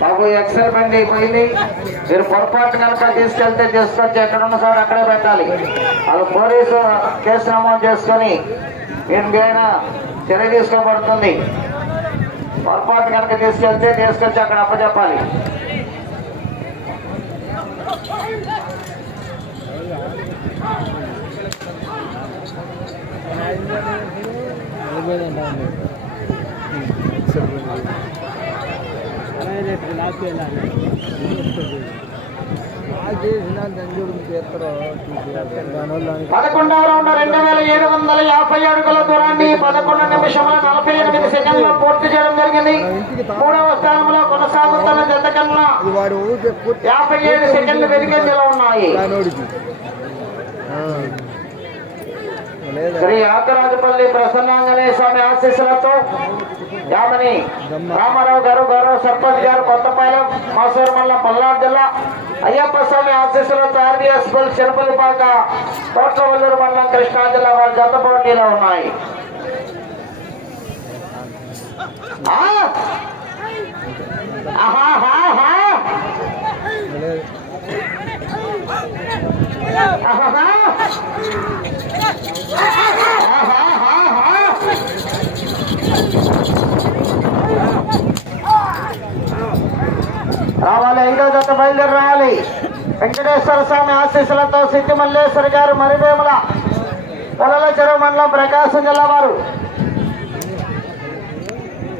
బాబు XL బండి పోయింది. మీరు పొరపాటు కనుక తీసుకెళ్తే తీసుకొచ్చి ఎక్కడున్న చోట అక్కడే పెట్టాలి. వాళ్ళు పోలీసు కేసు నమోదు చేసుకొని దీనికైనా చర్య తీసుకోబడుతుంది. పొరపాటు కనుక తీసుకెళ్తే తీసుకొచ్చి అక్కడ అప్పచెప్పాలి. పదకొండవ రౌండ్ 2750 అడుగుల దూరాన్ని 11 నిమిషముల 48 సెకండ్లో పూర్తి చేయడం జరిగింది. మూడవ స్థానంలో కొనసాగుతున్న జత కన్నా 57 సెకండ్లు వెనుకంజలో ఉన్నాయి. శ్రీ ఆకరాజపల్లి ప్రసన్నాంజనేయ స్వామి ఆశీస్సులతో యామని రామారావు గారు, గౌరవ సర్పంచ్ గారు, కొత్తపాలెం, మాసూరు మండలం, పల్నాడు జిల్లా, అయ్యప్ప స్వామి ఆశీస్సులతో ఆర్బీఎస్పల్ చిరపల్లిపాక, తోటవల్లూరు మండలం, కృష్ణా జిల్లా వారి జత పోటీలో ఉన్నాయి. రావాలి. ఐదో జత బయలుదేరి రావాలి. వెంకటేశ్వర స్వామి ఆశీస్సులతో సిద్ధి మల్లేశ్వరి గారు, మరివేముల, పొలల చెరువు మండలం, ప్రకాశం జిల్లా వారు